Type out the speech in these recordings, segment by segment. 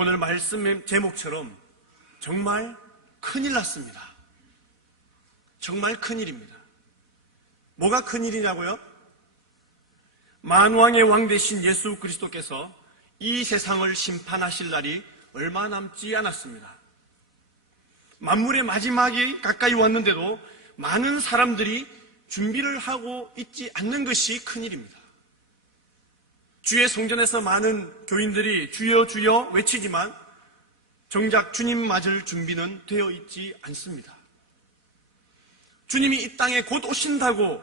오늘 말씀 제목처럼 정말 큰일 났습니다. 정말 큰일입니다. 뭐가 큰일이냐고요? 만왕의 왕 되신 예수 그리스도께서 이 세상을 심판하실 날이 얼마 남지 않았습니다. 만물의 마지막이 가까이 왔는데도 많은 사람들이 준비를 하고 있지 않는 것이 큰일입니다. 주의 성전에서 많은 교인들이 주여 주여 외치지만 정작 주님 맞을 준비는 되어 있지 않습니다. 주님이 이 땅에 곧 오신다고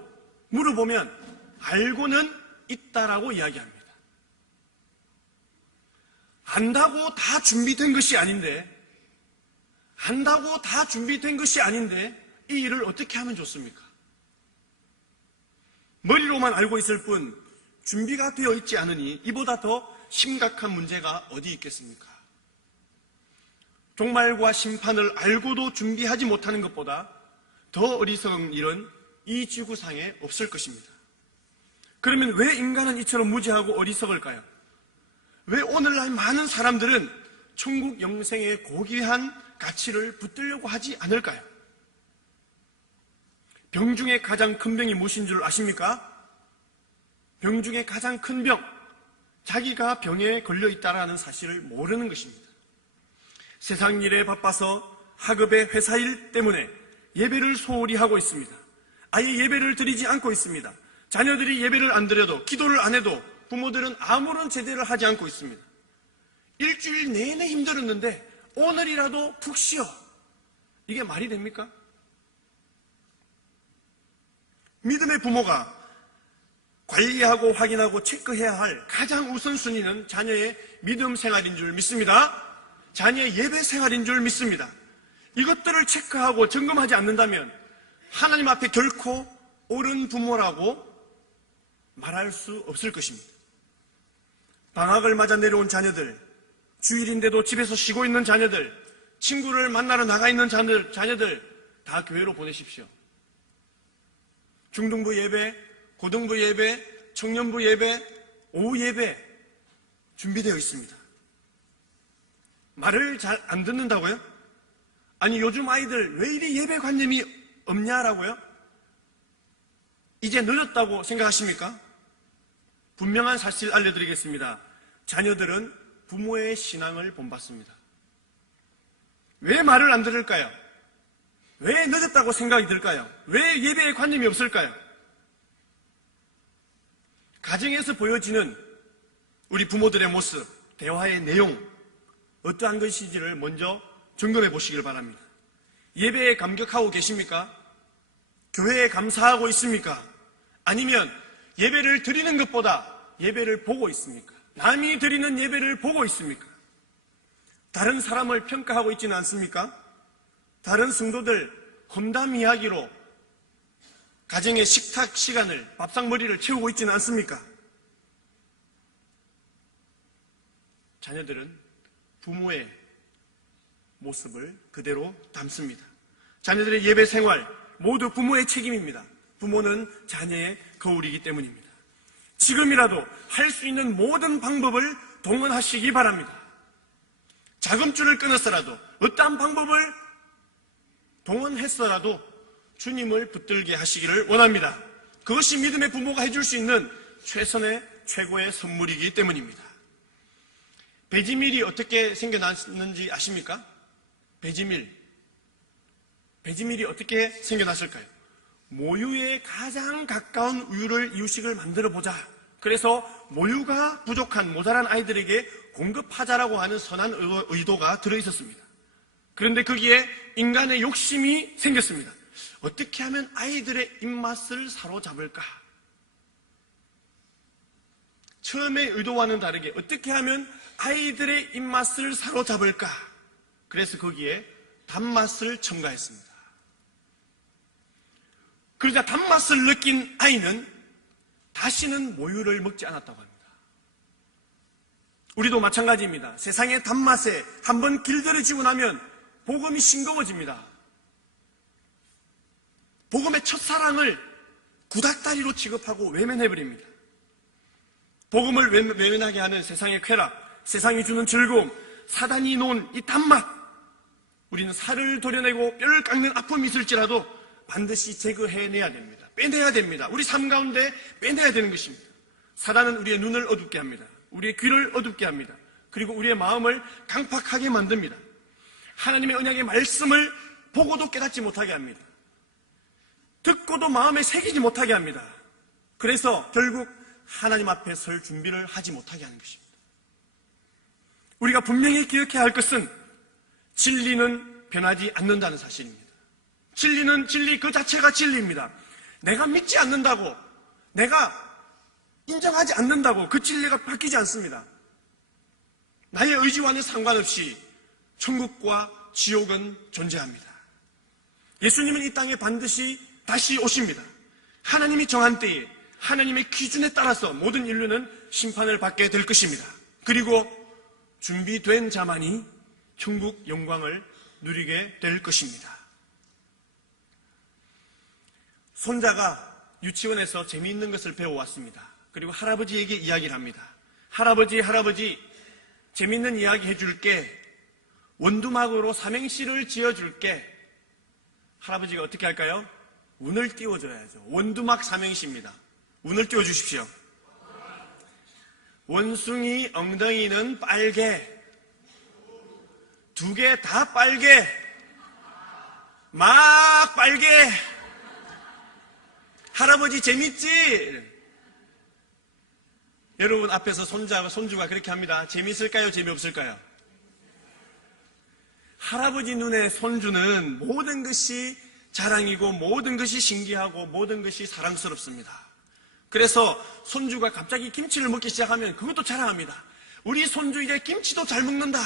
물어보면 알고는 있다라고 이야기합니다. 안다고 다 준비된 것이 아닌데 이 일을 어떻게 하면 좋습니까? 머리로만 알고 있을 뿐 준비가 되어 있지 않으니 이보다 더 심각한 문제가 어디 있겠습니까? 종말과 심판을 알고도 준비하지 못하는 것보다 더 어리석은 일은 이 지구상에 없을 것입니다. 그러면 왜 인간은 이처럼 무지하고 어리석을까요? 왜 오늘날 많은 사람들은 천국 영생의 고귀한 가치를 붙들려고 하지 않을까요? 병 중에 가장 큰 병이 무엇인 줄 아십니까? 병 중에 가장 큰 병, 자기가 병에 걸려 있다는 사실을 모르는 것입니다. 세상 일에 바빠서 학업의 회사 일 때문에 예배를 소홀히 하고 있습니다. 아예 예배를 드리지 않고 있습니다. 자녀들이 예배를 안 드려도, 기도를 안 해도 부모들은 아무런 제대를 하지 않고 있습니다. 일주일 내내 힘들었는데 오늘이라도 푹 쉬어. 이게 말이 됩니까? 믿음의 부모가 관리하고 확인하고 체크해야 할 가장 우선순위는 자녀의 믿음 생활인 줄 믿습니다. 자녀의 예배 생활인 줄 믿습니다. 이것들을 체크하고 점검하지 않는다면 하나님 앞에 결코 옳은 부모라고 말할 수 없을 것입니다. 방학을 맞아 내려온 자녀들, 주일인데도 집에서 쉬고 있는 자녀들, 친구를 만나러 나가 있는 자녀들 다 교회로 보내십시오. 중등부 예배, 고등부 예배, 청년부 예배, 오후 예배 준비되어 있습니다. 말을 잘 안 듣는다고요? 아니 요즘 아이들 왜 이리 예배관념이 없냐라고요? 이제 늦었다고 생각하십니까? 분명한 사실 알려드리겠습니다. 자녀들은 부모의 신앙을 본받습니다. 왜 말을 안 들을까요? 왜 늦었다고 생각이 들까요? 왜 예배의 관념이 없을까요? 가정에서 보여지는 우리 부모들의 모습, 대화의 내용, 어떠한 것인지를 먼저 점검해 보시길 바랍니다. 예배에 감격하고 계십니까? 교회에 감사하고 있습니까? 아니면 예배를 드리는 것보다 예배를 보고 있습니까? 남이 드리는 예배를 보고 있습니까? 다른 사람을 평가하고 있지는 않습니까? 다른 성도들 험담 이야기로 가정의 식탁 시간을, 밥상머리를 채우고 있지는 않습니까? 자녀들은 부모의 모습을 그대로 담습니다. 자녀들의 예배 생활 모두 부모의 책임입니다. 부모는 자녀의 거울이기 때문입니다. 지금이라도 할 수 있는 모든 방법을 동원하시기 바랍니다. 자금줄을 끊어서라도 어떠한 방법을 동원해서라도 주님을 붙들게 하시기를 원합니다. 그것이 믿음의 부모가 해줄 수 있는 최고의 선물이기 때문입니다. 배지밀이 어떻게 생겨났는지 아십니까? 배지밀이 어떻게 생겨났을까요? 모유에 가장 가까운 우유를 이유식을 만들어 보자. 그래서 모유가 부족한 모자란 아이들에게 공급하자라고 하는 선한 의도가 들어있었습니다. 그런데 거기에 인간의 욕심이 생겼습니다. 어떻게 하면 아이들의 입맛을 사로잡을까? 처음의 의도와는 다르게 어떻게 하면 아이들의 입맛을 사로잡을까? 그래서 거기에 단맛을 첨가했습니다. 그러자 단맛을 느낀 아이는 다시는 모유를 먹지 않았다고 합니다. 우리도 마찬가지입니다. 세상의 단맛에 한번 길들여지고 나면 복음이 싱거워집니다. 복음의 첫사랑을 구닥다리로 취급하고 외면해버립니다. 복음을 외면하게 하는 세상의 쾌락, 세상이 주는 즐거움, 사단이 놓은 이 단맛, 우리는 살을 도려내고 뼈를 깎는 아픔이 있을지라도 반드시 제거해내야 됩니다. 빼내야 됩니다. 우리 삶 가운데 빼내야 되는 것입니다. 사단은 우리의 눈을 어둡게 합니다. 우리의 귀를 어둡게 합니다. 그리고 우리의 마음을 강팍하게 만듭니다. 하나님의 언약의 말씀을 보고도 깨닫지 못하게 합니다. 듣고도 마음에 새기지 못하게 합니다. 그래서 결국 하나님 앞에 설 준비를 하지 못하게 하는 것입니다. 우리가 분명히 기억해야 할 것은 진리는 변하지 않는다는 사실입니다. 진리는 진리 그 자체가 진리입니다. 내가 믿지 않는다고, 내가 인정하지 않는다고 그 진리가 바뀌지 않습니다. 나의 의지와는 상관없이 천국과 지옥은 존재합니다. 예수님은 이 땅에 반드시 다시 오십니다. 하나님이 정한 때에 하나님의 기준에 따라서 모든 인류는 심판을 받게 될 것입니다. 그리고 준비된 자만이 천국 영광을 누리게 될 것입니다. 손자가 유치원에서 재미있는 것을 배워왔습니다. 그리고 할아버지에게 이야기를 합니다. 할아버지, 재미있는 이야기 해줄게. 원두막으로 삼행시를 지어줄게. 할아버지가 어떻게 할까요? 운을 띄워줘야죠. 원두막 삼행시입니다. 운을 띄워주십시오. 원숭이 엉덩이는 빨개. 두 개 다 빨개. 막 빨개. 할아버지 재밌지? 여러분 앞에서 손주가 그렇게 합니다. 재밌을까요? 재미없을까요? 할아버지 눈에 손주는 모든 것이 자랑이고 모든 것이 신기하고 모든 것이 사랑스럽습니다. 그래서 손주가 갑자기 김치를 먹기 시작하면 그것도 자랑합니다. 우리 손주 이제 김치도 잘 먹는다.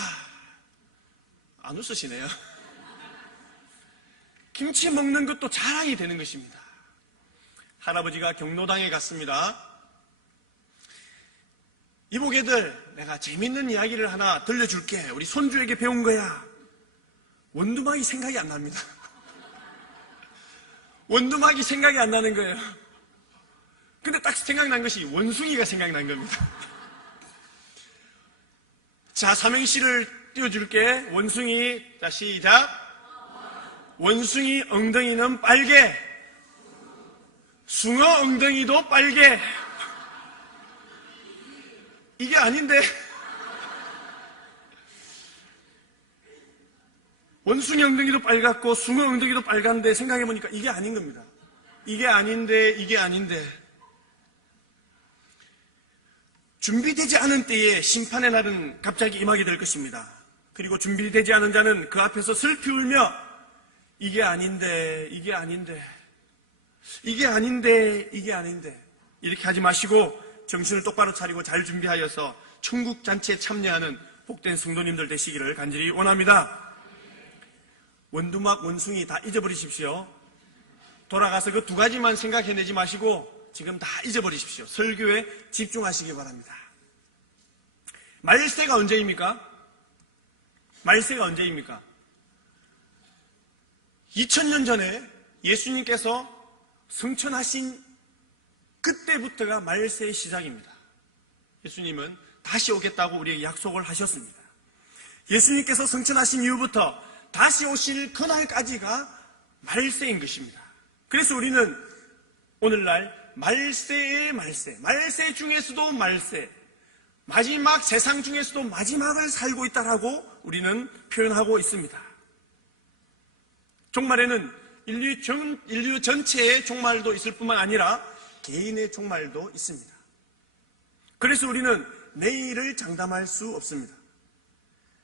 안 웃으시네요. 김치 먹는 것도 자랑이 되는 것입니다. 할아버지가 경로당에 갔습니다. 이보게들, 내가 재밌는 이야기를 하나 들려줄게. 우리 손주에게 배운 거야. 원두막이 생각이 안 납니다. 원두막이 생각이 안 나는 거예요. 근데 딱 생각난 것이 원숭이가 생각난 겁니다. 자, 삼행시를 띄워줄게. 원숭이, 자, 시작. 원숭이 엉덩이는 빨개. 숭어 엉덩이도 빨개. 이게 아닌데. 원숭이 엉덩이도 빨갛고 숭어 엉덩이도 빨간데 생각해보니까 이게 아닌 겁니다. 이게 아닌데. 준비되지 않은 때에 심판의 날은 갑자기 임하게 될 것입니다. 그리고 준비되지 않은 자는 그 앞에서 슬피 울며 이게 아닌데 이렇게 하지 마시고 정신을 똑바로 차리고 잘 준비하여서 천국 잔치에 참여하는 복된 성도님들 되시기를 간절히 원합니다. 원두막, 원숭이 다 잊어버리십시오. 돌아가서 그 두 가지만 생각해내지 마시고 지금 다 잊어버리십시오. 설교에 집중하시기 바랍니다. 말세가 언제입니까? 2000년 전에 예수님께서 승천하신 그때부터가 말세의 시작입니다. 예수님은 다시 오겠다고 우리에게 약속을 하셨습니다. 예수님께서 승천하신 이후부터 다시 오실 그날까지가 말세인 것입니다. 그래서 우리는 오늘날 말세의 말세 중에서도 말세, 마지막 세상 중에서도 마지막을 살고 있다라고 우리는 표현하고 있습니다. 종말에는 인류 전체의 종말도 있을 뿐만 아니라 개인의 종말도 있습니다. 그래서 우리는 내일을 장담할 수 없습니다.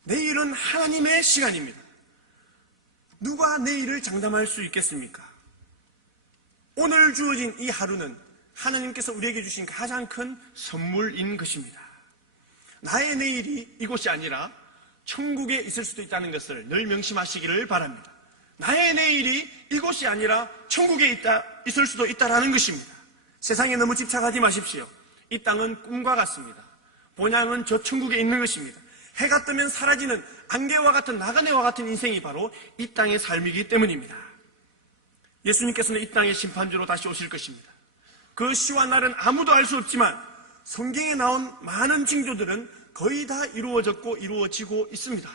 내일은 하나님의 시간입니다. 누가 내일을 장담할 수 있겠습니까? 오늘 주어진 이 하루는 하나님께서 우리에게 주신 가장 큰 선물인 것입니다. 나의 내일이 이곳이 아니라 천국에 있을 수도 있다는 것을 늘 명심하시기를 바랍니다. 나의 내일이 이곳이 아니라 천국에 있을 수도 있다는 것입니다. 세상에 너무 집착하지 마십시오. 이 땅은 꿈과 같습니다. 본향은 저 천국에 있는 것입니다. 해가 뜨면 사라지는 안개와 같은 나그네와 같은 인생이 바로 이 땅의 삶이기 때문입니다. 예수님께서는 이 땅의 심판주로 다시 오실 것입니다. 그 시와 날은 아무도 알 수 없지만 성경에 나온 많은 징조들은 거의 다 이루어졌고 이루어지고 있습니다.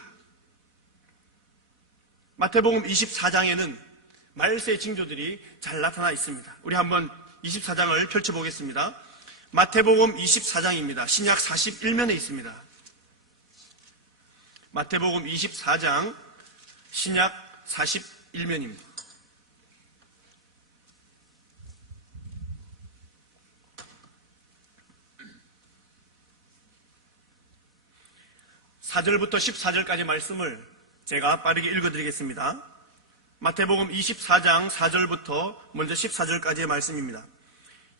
마태복음 24장에는 말세의 징조들이 잘 나타나 있습니다. 우리 한번 24장을 펼쳐보겠습니다. 마태복음 24장입니다. 신약 41면에 있습니다. 마태복음 24장 신약 41면입니다. (4절부터) (14절까지) 말씀을 제가 빠르게 읽어드리겠습니다. 마태복음 24장 4절부터 먼저 14절까지의 말씀입니다.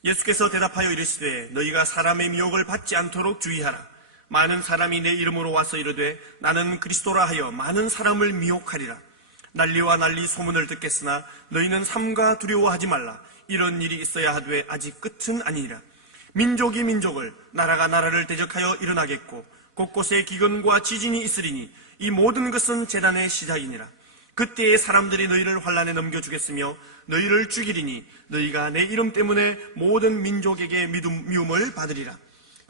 예수께서 대답하여 이르시되 너희가 사람의 미혹을 받지 않도록 주의하라. 많은 사람이 내 이름으로 와서 이르되 나는 그리스도라 하여 많은 사람을 미혹하리라. 난리와 난리 소문을 듣겠으나 너희는 삼가 두려워하지 말라. 이런 일이 있어야 하되 아직 끝은 아니니라. 민족이 민족을, 나라가 나라를 대적하여 일어나겠고 곳곳에 기근과 지진이 있으리니 이 모든 것은 재난의 시작이니라. 그때에 사람들이 너희를 환난에 넘겨주겠으며 너희를 죽이리니 너희가 내 이름 때문에 모든 민족에게 미움을 받으리라.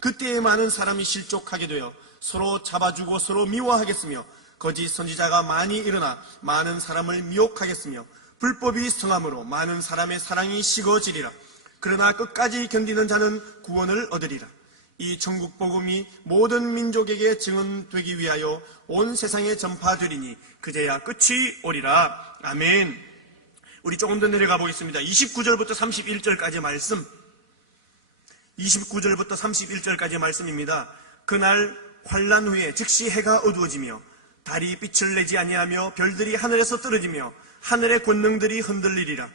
그때에 많은 사람이 실족하게 되어 서로 잡아주고 서로 미워하겠으며 거짓 선지자가 많이 일어나 많은 사람을 미혹하겠으며 불법이 성함으로 많은 사람의 사랑이 식어지리라. 그러나 끝까지 견디는 자는 구원을 얻으리라. 이 천국 복음이 모든 민족에게 증언되기 위하여 온 세상에 전파되리니 그제야 끝이 오리라. 아멘. 우리 조금 더 내려가 보겠습니다. 29절부터 31절까지의 말씀. 29절부터 31절까지의 말씀입니다. 그날 환난 후에 즉시 해가 어두워지며 달이 빛을 내지 아니하며 별들이 하늘에서 떨어지며 하늘의 권능들이 흔들리리라.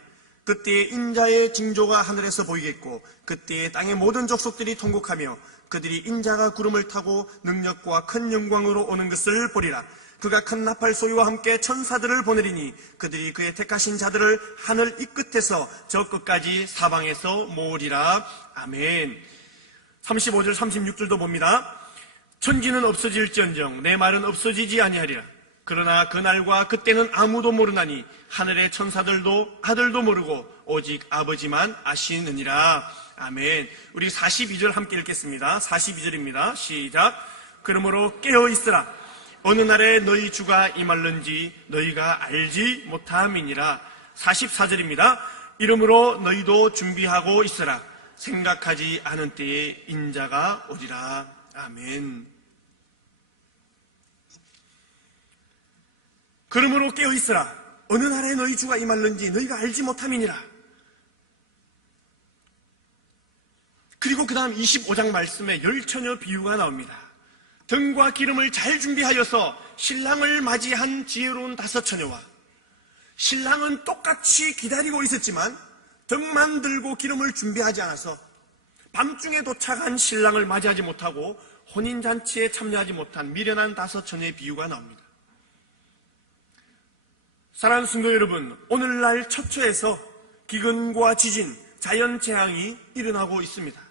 그때에 인자의 징조가 하늘에서 보이겠고 그때에 땅의 모든 족속들이 통곡하며 그들이 인자가 구름을 타고 능력과 큰 영광으로 오는 것을 보리라. 그가 큰 나팔 소리와 함께 천사들을 보내리니 그들이 그의 택하신 자들을 하늘 이 끝에서 저 끝까지 사방에서 모으리라. 아멘. 35절 36절도 봅니다. 천지는 없어질지언정 내 말은 없어지지 아니하리라. 그러나 그날과 그때는 아무도 모르나니 하늘의 천사들도 아들도 모르고 오직 아버지만 아시느니라. 아멘. 우리 42절 함께 읽겠습니다. 42절입니다. 시작. 그러므로 깨어있으라. 어느 날에 너희 주가 임할는지 너희가 알지 못함이니라. 44절입니다. 이러므로 너희도 준비하고 있으라. 생각하지 않은 때에 인자가 오리라. 아멘. 그러므로 깨어있으라. 어느 날에 너희 주가 임할는지 너희가 알지 못함이니라. 그리고 그 다음 25장 말씀에 열처녀 비유가 나옵니다. 등과 기름을 잘 준비하여서 신랑을 맞이한 지혜로운 5처녀와 신랑은 똑같이 기다리고 있었지만 등만 들고 기름을 준비하지 않아서 밤중에 도착한 신랑을 맞이하지 못하고 혼인잔치에 참여하지 못한 미련한 5처녀의 비유가 나옵니다. 사랑하는 성도 여러분, 오늘날 처처에서 기근과 지진, 자연재앙이 일어나고 있습니다.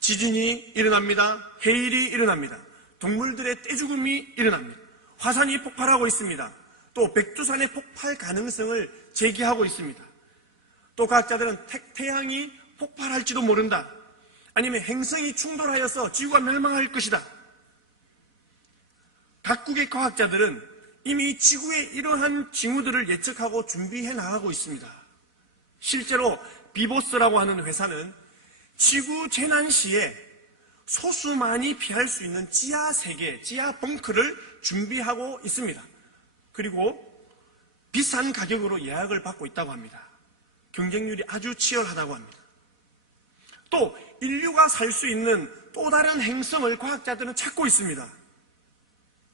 지진이 일어납니다. 해일이 일어납니다. 동물들의 떼죽음이 일어납니다. 화산이 폭발하고 있습니다. 또 백두산의 폭발 가능성을 제기하고 있습니다. 또 과학자들은 태양이 폭발할지도 모른다. 아니면 행성이 충돌하여서 지구가 멸망할 것이다. 각국의 과학자들은 이미 지구의 이러한 징후들을 예측하고 준비해 나가고 있습니다. 실제로 비보스라고 하는 회사는 지구 재난 시에 소수만이 피할 수 있는 지하 세계, 지하 벙커를 준비하고 있습니다. 그리고 비싼 가격으로 예약을 받고 있다고 합니다. 경쟁률이 아주 치열하다고 합니다. 또 인류가 살 수 있는 또 다른 행성을 과학자들은 찾고 있습니다.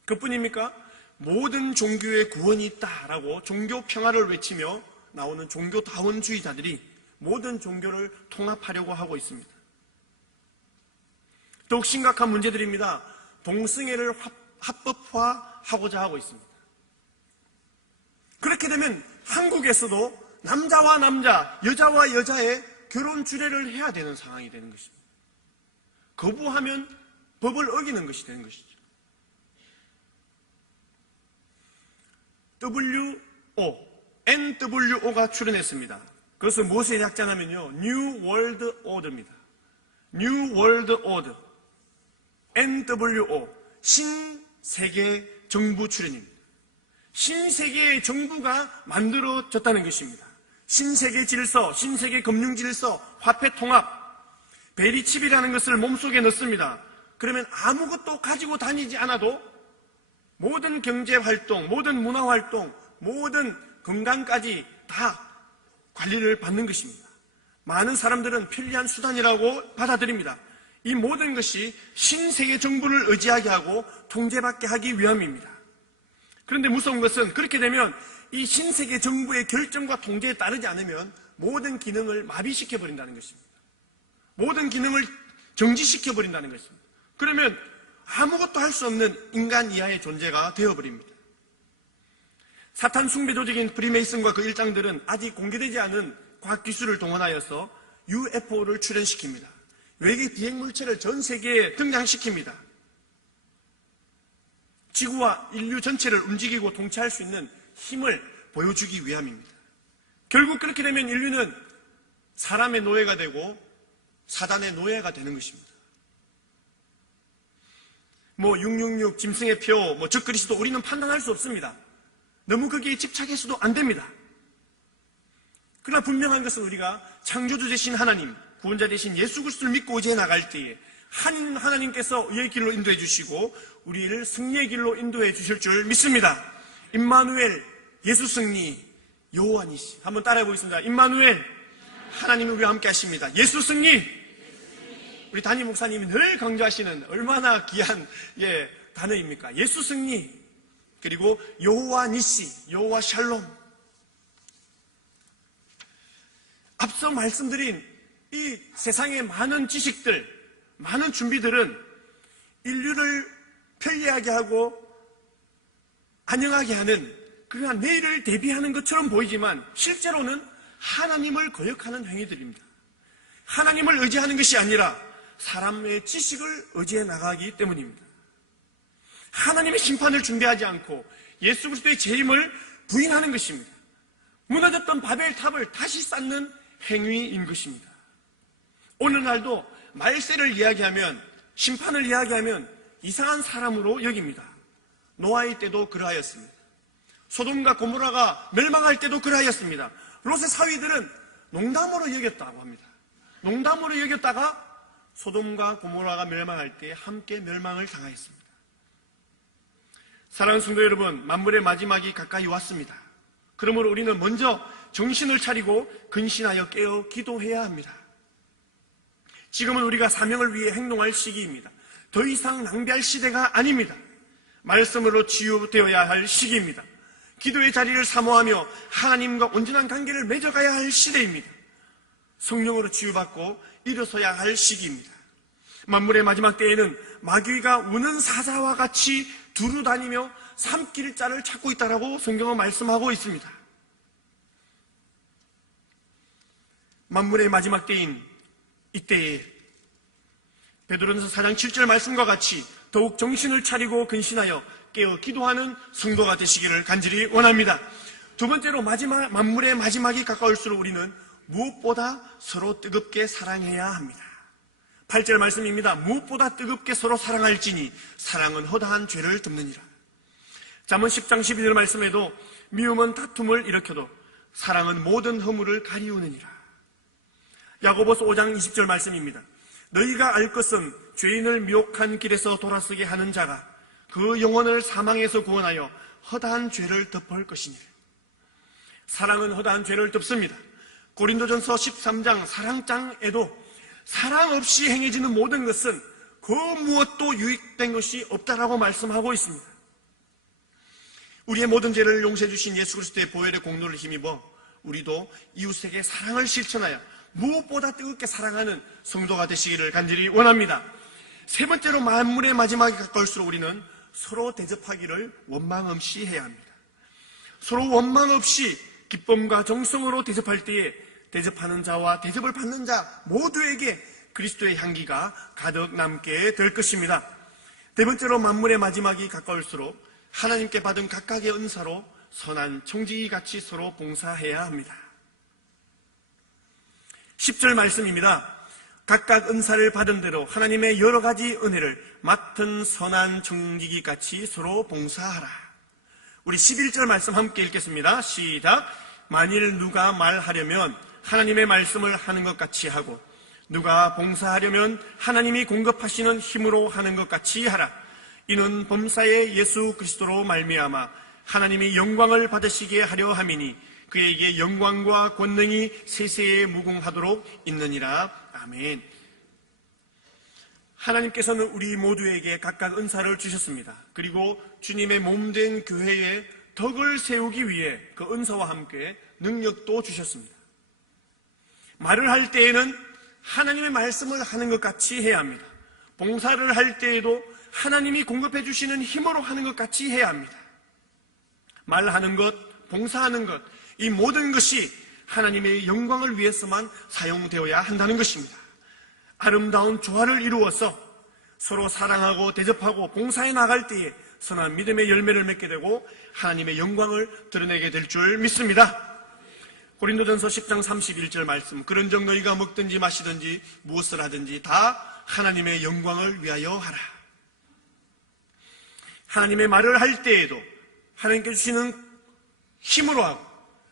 그뿐입니까? 모든 종교의 구원이 있다라고 종교 평화를 외치며 나오는 종교다원주의자들이 모든 종교를 통합하려고 하고 있습니다. 더욱 심각한 문제들입니다. 동성애를 합법화하고자 하고 있습니다. 그렇게 되면 한국에서도 남자와 남자, 여자와 여자의 결혼 주례를 해야 되는 상황이 되는 것입니다. 거부하면 법을 어기는 것이 되는 것이죠. NWO가 출연했습니다. 그것은 무엇의 약자냐면요, New World Order입니다. New World Order. NWO, 신세계 정부 출현입니다. 신세계의 정부가 만들어졌다는 것입니다. 신세계 질서, 신세계 금융 질서, 화폐 통합, 베리칩이라는 것을 몸속에 넣습니다. 그러면 아무것도 가지고 다니지 않아도 모든 경제활동, 모든 문화활동, 모든 건강까지 다 관리를 받는 것입니다. 많은 사람들은 편리한 수단이라고 받아들입니다. 이 모든 것이 신세계 정부를 의지하게 하고 통제받게 하기 위함입니다. 그런데 무서운 것은 그렇게 되면 이 신세계 정부의 결정과 통제에 따르지 않으면 모든 기능을 마비시켜버린다는 것입니다. 모든 기능을 정지시켜버린다는 것입니다. 그러면 아무것도 할 수 없는 인간 이하의 존재가 되어버립니다. 사탄 숭배 조직인 프리메이슨과 그 일당들은 아직 공개되지 않은 과학기술을 동원하여서 UFO를 출현시킵니다. 외계 비행물체를 전 세계에 등장시킵니다. 지구와 인류 전체를 움직이고 통치할 수 있는 힘을 보여주기 위함입니다. 결국 그렇게 되면 인류는 사람의 노예가 되고 사단의 노예가 되는 것입니다. 666, 짐승의 표, 적그리스도 우리는 판단할 수 없습니다. 너무 거기에 집착해서도 안 됩니다. 그러나 분명한 것은 우리가 창조주 되신 하나님, 구원자 되신 예수 그리스도를 믿고 의지해 나갈 때에 하나님께서 의의 길로 인도해 주시고 우리를 승리의 길로 인도해 주실 줄 믿습니다. 임마누엘, 예수 승리, 여호와 니시. 한번 따라해 보겠습니다. 임마누엘, 하나님이 우리와 함께 하십니다. 예수 승리. 우리 담임 목사님이 늘 강조하시는 얼마나 귀한 단어입니까? 예수 승리. 그리고 여호와 니시, 여호와 샬롬. 앞서 말씀드린 이 세상의 많은 지식들, 많은 준비들은 인류를 편리하게 하고 안녕하게 하는, 그러나 내일을 대비하는 것처럼 보이지만 실제로는 하나님을 거역하는 행위들입니다. 하나님을 의지하는 것이 아니라 사람의 지식을 의지해 나가기 때문입니다. 하나님의 심판을 준비하지 않고 예수 그리스도의 재림을 부인하는 것입니다. 무너졌던 바벨탑을 다시 쌓는 행위인 것입니다. 오늘날도 말세를 이야기하면, 심판을 이야기하면 이상한 사람으로 여깁니다. 노아의 때도 그러하였습니다. 소돔과 고모라가 멸망할 때도 그러하였습니다. 롯의 사위들은 농담으로 여겼다고 합니다. 농담으로 여겼다가 소돔과 고모라가 멸망할 때 함께 멸망을 당하였습니다. 사랑하는 성도 여러분, 만물의 마지막이 가까이 왔습니다. 그러므로 우리는 먼저 정신을 차리고 근신하여 깨어 기도해야 합니다. 지금은 우리가 사명을 위해 행동할 시기입니다. 더 이상 낭비할 시대가 아닙니다. 말씀으로 치유되어야 할 시기입니다. 기도의 자리를 사모하며 하나님과 온전한 관계를 맺어가야 할 시대입니다. 성령으로 치유받고 일어서야 할 시기입니다. 만물의 마지막 때에는 마귀가 우는 사자와 같이 두루 다니며 삼킬 자를 찾고 있다라고 성경은 말씀하고 있습니다. 만물의 마지막 때인 이때에 베드로전서 4장 7절 말씀과 같이 더욱 정신을 차리고 근신하여 깨어 기도하는 성도가 되시기를 간절히 원합니다. 두 번째로 만물의 마지막이 가까울수록 우리는 무엇보다 서로 뜨겁게 사랑해야 합니다. 8절 말씀입니다. 무엇보다 뜨겁게 서로 사랑할지니 사랑은 허다한 죄를 덮느니라. 잠언 10장 12절 말씀에도 미움은 다툼을 일으켜도 사랑은 모든 허물을 가리우느니라. 야고보서 5장 20절 말씀입니다. 너희가 알 것은 죄인을 미혹한 길에서 돌아서게 하는 자가 그 영혼을 사망에서 구원하여 허다한 죄를 덮을 것이니라. 사랑은 허다한 죄를 덮습니다. 고린도전서 13장 사랑장에도 사랑 없이 행해지는 모든 것은 그 무엇도 유익된 것이 없다라고 말씀하고 있습니다. 우리의 모든 죄를 용서해 주신 예수 그리스도의 보혈의 공로를 힘입어 우리도 이웃에게 사랑을 실천하여 무엇보다 뜨겁게 사랑하는 성도가 되시기를 간절히 원합니다. 세 번째로 만물의 마지막이 가까울수록 우리는 서로 대접하기를 원망 없이 해야 합니다. 서로 원망 없이 기쁨과 정성으로 대접할 때에 대접하는 자와 대접을 받는 자 모두에게 그리스도의 향기가 가득 남게 될 것입니다. 네 번째로 만물의 마지막이 가까울수록 하나님께 받은 각각의 은사로 선한 청지기같이 서로 봉사해야 합니다. 10절 말씀입니다. 각각 은사를 받은 대로 하나님의 여러 가지 은혜를 맡은 선한 청지기 같이 서로 봉사하라. 우리 11절 말씀 함께 읽겠습니다. 시작. 만일 누가 말하려면 하나님의 말씀을 하는 것 같이 하고 누가 봉사하려면 하나님이 공급하시는 힘으로 하는 것 같이 하라. 이는 범사의 예수 그리스도로 말미암아 하나님이 영광을 받으시게 하려 함이니 그에게 영광과 권능이 세세에 무궁하도록 있느니라. 아멘. 하나님께서는 우리 모두에게 각각 은사를 주셨습니다. 그리고 주님의 몸된 교회에 덕을 세우기 위해 그 은사와 함께 능력도 주셨습니다. 말을 할 때에는 하나님의 말씀을 하는 것 같이 해야 합니다. 봉사를 할 때에도 하나님이 공급해 주시는 힘으로 하는 것 같이 해야 합니다. 말하는 것, 봉사하는 것, 이 모든 것이 하나님의 영광을 위해서만 사용되어야 한다는 것입니다. 아름다운 조화를 이루어서 서로 사랑하고 대접하고 봉사해 나갈 때에 선한 믿음의 열매를 맺게 되고 하나님의 영광을 드러내게 될 줄 믿습니다. 고린도전서 10장 31절 말씀, 그런즉 너희가 먹든지 마시든지 무엇을 하든지 다 하나님의 영광을 위하여 하라. 하나님의 말을 할 때에도 하나님께 주시는 힘으로 하고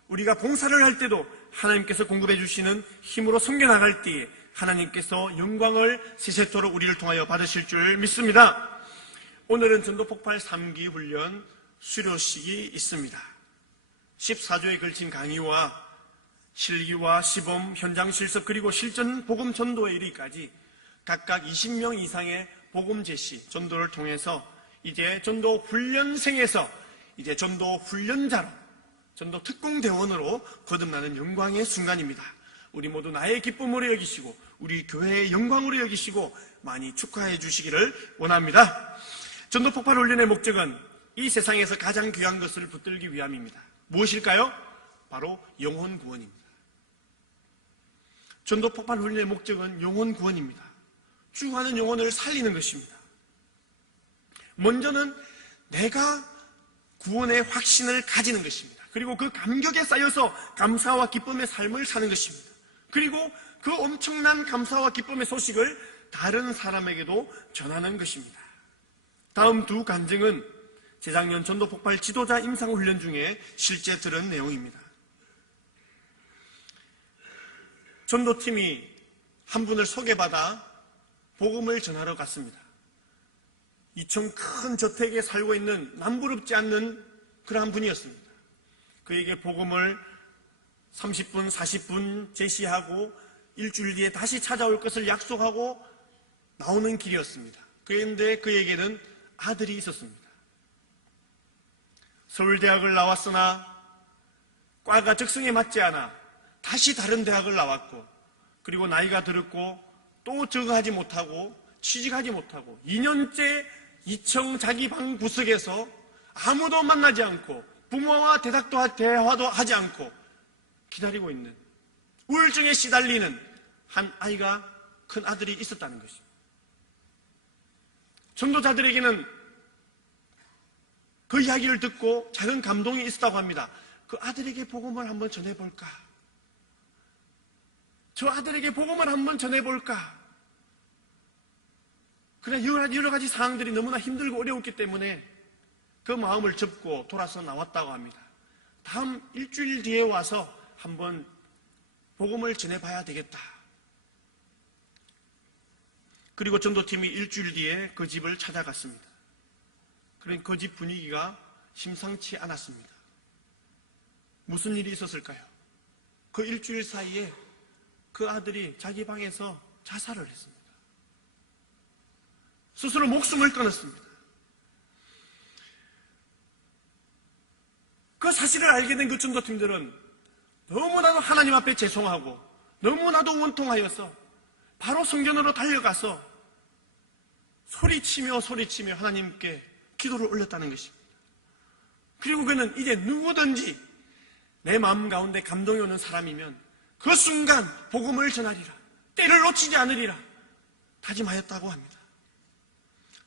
우리가 봉사를 할 때도 하나님께서 공급해 주시는 힘으로 섬겨나갈 때에 하나님께서 영광을 세세토록 우리를 통하여 받으실 줄 믿습니다. 오늘은 전도폭발 3기 훈련 수료식이 있습니다. 14조에 걸친 강의와 실기와 시범, 현장 실습, 그리고 실전 복음 전도에 이르기까지 각각 20명 이상의 복음 제시, 전도를 통해서 이제 전도 훈련생에서 이제 전도 훈련자로, 전도 특공대원으로 거듭나는 영광의 순간입니다. 우리 모두 나의 기쁨으로 여기시고 우리 교회의 영광으로 여기시고 많이 축하해 주시기를 원합니다. 전도 폭발 훈련의 목적은 이 세상에서 가장 귀한 것을 붙들기 위함입니다. 무엇일까요? 바로 영혼 구원입니다. 전도 폭발 훈련의 목적은 영혼 구원입니다. 죽어가는 영혼을 살리는 것입니다. 먼저는 내가 구원의 확신을 가지는 것입니다. 그리고 그 감격에 쌓여서 감사와 기쁨의 삶을 사는 것입니다. 그리고 그 엄청난 감사와 기쁨의 소식을 다른 사람에게도 전하는 것입니다. 다음 두 간증은 재작년 전도폭발 지도자 임상훈련 중에 실제 들은 내용입니다. 전도팀이 한 분을 소개받아 복음을 전하러 갔습니다. 이천 큰 저택에 살고 있는 남부럽지 않는 그러한 분이었습니다. 그에게 복음을 30분, 40분 제시하고 일주일 뒤에 다시 찾아올 것을 약속하고 나오는 길이었습니다. 그런데 그에게는 아들이 있었습니다. 서울대학을 나왔으나 과가 적성에 맞지 않아 다시 다른 대학을 나왔고 그리고 나이가 들었고 또 적응하지 못하고 취직하지 못하고 2년째 2층 자기 방 구석에서 아무도 만나지 않고 부모와 대화도 하지 않고 기다리고 있는 우울증에 시달리는 한 아이가 큰 아들이 있었다는 것입니다. 전도자들에게는 그 이야기를 듣고 작은 감동이 있었다고 합니다. 그 아들에게 복음을 한번 전해볼까? 저 아들에게 복음을 한번 전해볼까? 그러나 여러 가지 상황들이 너무나 힘들고 어려웠기 때문에 그 마음을 접고 돌아서 나왔다고 합니다. 다음 일주일 뒤에 와서 한번 복음을 전해봐야 되겠다. 그리고 전도팀이 일주일 뒤에 그 집을 찾아갔습니다. 그러니 그 집 분위기가 심상치 않았습니다. 무슨 일이 있었을까요? 그 일주일 사이에 그 아들이 자기 방에서 자살을 했습니다. 스스로 목숨을 끊었습니다. 그 사실을 알게 된 그 전도팀들은 너무나도 하나님 앞에 죄송하고 너무나도 원통하여서 바로 성전으로 달려가서 소리치며 하나님께 기도를 올렸다는 것입니다. 그리고 그는 이제 누구든지 내 마음 가운데 감동이 오는 사람이면 그 순간 복음을 전하리라, 때를 놓치지 않으리라 다짐하였다고 합니다.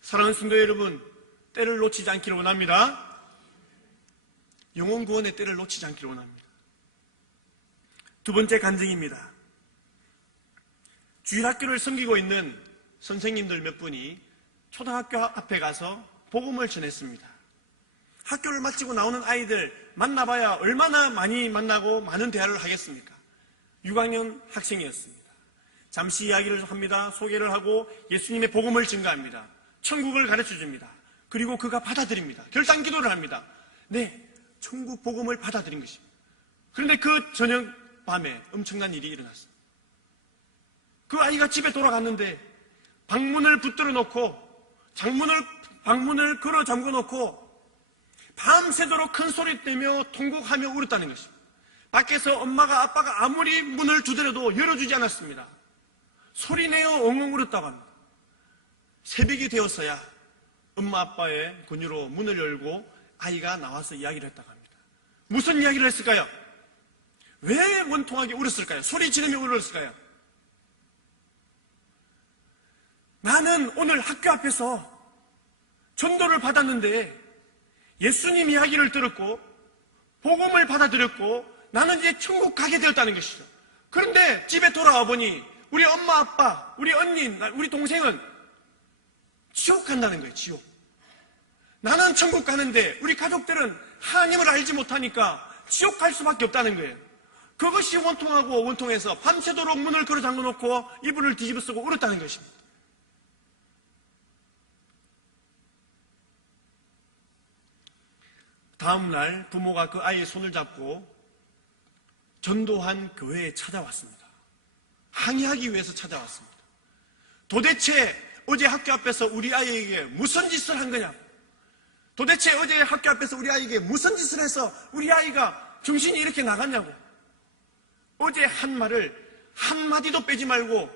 사랑하는 성도 여러분, 때를 놓치지 않기를 원합니다. 영혼 구원의 때를 놓치지 않기를 원합니다. 두 번째 간증입니다. 주일학교를 섬기고 있는 선생님들 몇 분이 초등학교 앞에 가서 복음을 전했습니다. 학교를 마치고 나오는 아이들 만나봐야 얼마나 많이 만나고 많은 대화를 하겠습니까? 6학년 학생이었습니다. 잠시 이야기를 합니다. 소개를 하고 예수님의 복음을 증거합니다. 천국을 가르쳐줍니다. 그리고 그가 받아들입니다. 결단 기도를 합니다. 네, 천국 복음을 받아들인 것입니다. 그런데 그 저녁 밤에 엄청난 일이 일어났습니다. 그 아이가 집에 돌아갔는데 방문을 붙들어 놓고 방문을 걸어 잠궈 놓고 밤새도록 큰 소리 내며 통곡하며 울었다는 것입니다. 밖에서 엄마가 아빠가 아무리 문을 두드려도 열어주지 않았습니다. 소리내어 엉엉 울었다고 합니다. 새벽이 되었어야 엄마 아빠의 권유로 문을 열고 아이가 나와서 이야기를 했다고 합니다. 무슨 이야기를 했을까요? 왜 원통하게 울었을까요? 소리 지르며 울었을까요? 나는 오늘 학교 앞에서 전도를 받았는데 예수님 이야기를 들었고 복음을 받아들였고 나는 이제 천국 가게 되었다는 것이죠. 그런데 집에 돌아와 보니 우리 엄마 아빠, 우리 언니, 우리 동생은 지옥 간다는 거예요. 지옥. 나는 천국 가는데 우리 가족들은 하나님을 알지 못하니까 지옥 갈 수밖에 없다는 거예요. 그것이 원통하고 원통해서 밤새도록 문을 걸어 잠궈놓고 이불을 뒤집어 쓰고 울었다는 것입니다. 다음날 부모가 그 아이의 손을 잡고 전도한 교회에 찾아왔습니다. 항의하기 위해서 찾아왔습니다. 도대체 어제 학교 앞에서 우리 아이에게 무슨 짓을 한 거냐? 도대체 어제 학교 앞에서 우리 아이에게 무슨 짓을 해서 우리 아이가 정신이 이렇게 나갔냐고. 어제 한 말을 한마디도 빼지 말고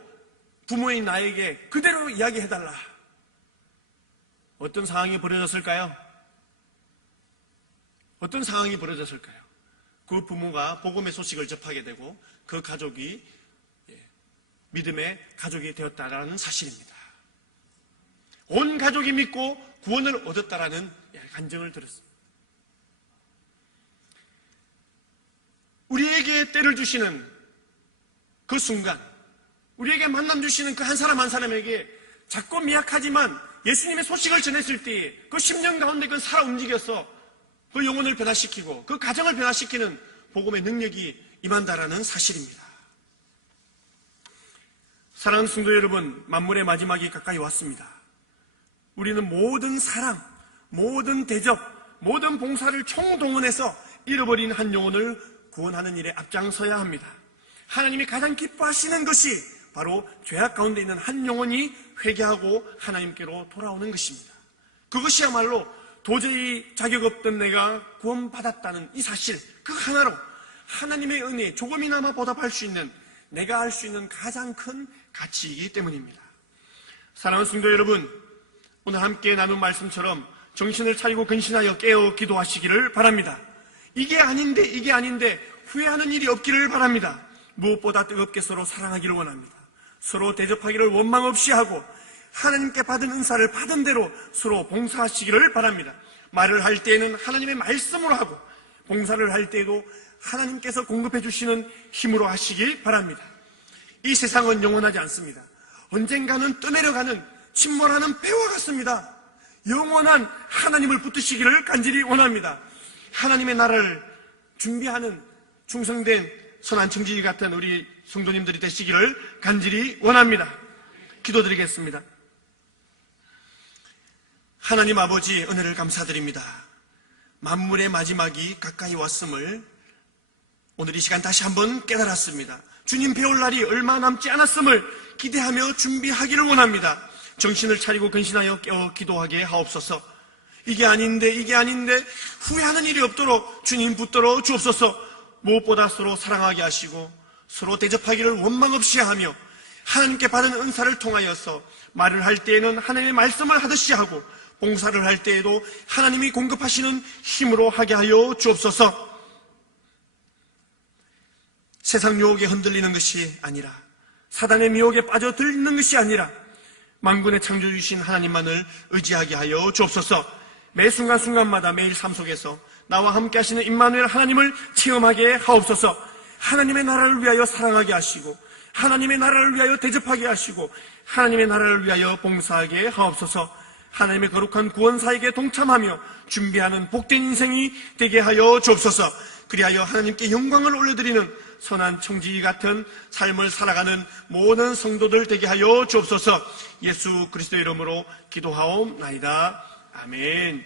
부모인 나에게 그대로 이야기해달라. 어떤 상황이 벌어졌을까요? 어떤 상황이 벌어졌을까요? 그 부모가 복음의 소식을 접하게 되고 그 가족이 믿음의 가족이 되었다라는 사실입니다. 온 가족이 믿고 구원을 얻었다라는 간증을 들었습니다. 우리에게 때를 주시는 그 순간, 우리에게 만남 주시는 그 한 사람 한 사람에게 작고 미약하지만 예수님의 소식을 전했을 때 그 심령 가운데 그 살아 움직여서 그 영혼을 변화시키고 그 가정을 변화시키는 복음의 능력이 임한다라는 사실입니다. 사랑하는 성도 여러분, 만물의 마지막이 가까이 왔습니다. 우리는 모든 사랑, 모든 대접, 모든 봉사를 총동원해서 잃어버린 한 영혼을 구원하는 일에 앞장서야 합니다. 하나님이 가장 기뻐하시는 것이 바로 죄악 가운데 있는 한 영혼이 회개하고 하나님께로 돌아오는 것입니다. 그것이야말로 도저히 자격 없던 내가 구원받았다는 이 사실, 그 하나로 하나님의 은혜에 조금이나마 보답할 수 있는, 내가 할 수 있는 가장 큰 가치이기 때문입니다. 사랑하는 성도 여러분, 오늘 함께 나눈 말씀처럼 정신을 차리고 근신하여 깨어 기도하시기를 바랍니다. 이게 아닌데 후회하는 일이 없기를 바랍니다. 무엇보다 뜨겁게 서로 사랑하기를 원합니다. 서로 대접하기를 원망 없이 하고 하나님께 받은 은사를 받은 대로 서로 봉사하시기를 바랍니다. 말을 할 때에는 하나님의 말씀으로 하고 봉사를 할 때에도 하나님께서 공급해 주시는 힘으로 하시길 바랍니다. 이 세상은 영원하지 않습니다. 언젠가는 떠내려가는 침몰하는 배와 같습니다. 영원한 하나님을 붙드시기를 간절히 원합니다. 하나님의 나라를 준비하는 충성된 선한 청지기 같은 우리 성도님들이 되시기를 간절히 원합니다. 기도드리겠습니다. 하나님 아버지, 은혜를 감사드립니다. 만물의 마지막이 가까이 왔음을 오늘 이 시간 다시 한번 깨달았습니다. 주님 배울 날이 얼마 남지 않았음을 기대하며 준비하기를 원합니다. 정신을 차리고 근신하여 깨어 기도하게 하옵소서. 이게 아닌데 후회하는 일이 없도록 주님 붙들어 주옵소서. 무엇보다 서로 사랑하게 하시고 서로 대접하기를 원망 없이 하며 하나님께 받은 은사를 통하여서 말을 할 때에는 하나님의 말씀을 하듯이 하고 봉사를 할 때에도 하나님이 공급하시는 힘으로 하게 하여 주옵소서. 세상 유혹에 흔들리는 것이 아니라, 사단의 미혹에 빠져들는 것이 아니라 만군의 창조주신 하나님만을 의지하게 하여 주옵소서. 매 순간순간마다 매일 삶 속에서 나와 함께 하시는 임마누엘 하나님을 체험하게 하옵소서. 하나님의 나라를 위하여 사랑하게 하시고 하나님의 나라를 위하여 대접하게 하시고 하나님의 나라를 위하여 봉사하게 하옵소서. 하나님의 거룩한 구원사에게 동참하며 준비하는 복된 인생이 되게 하여 주옵소서. 그리하여 하나님께 영광을 올려드리는 선한 청지 같은 삶을 살아가는 모든 성도들 되게 하여 주옵소서. 예수 그리스도의 이름으로 기도하옵나이다. 아멘.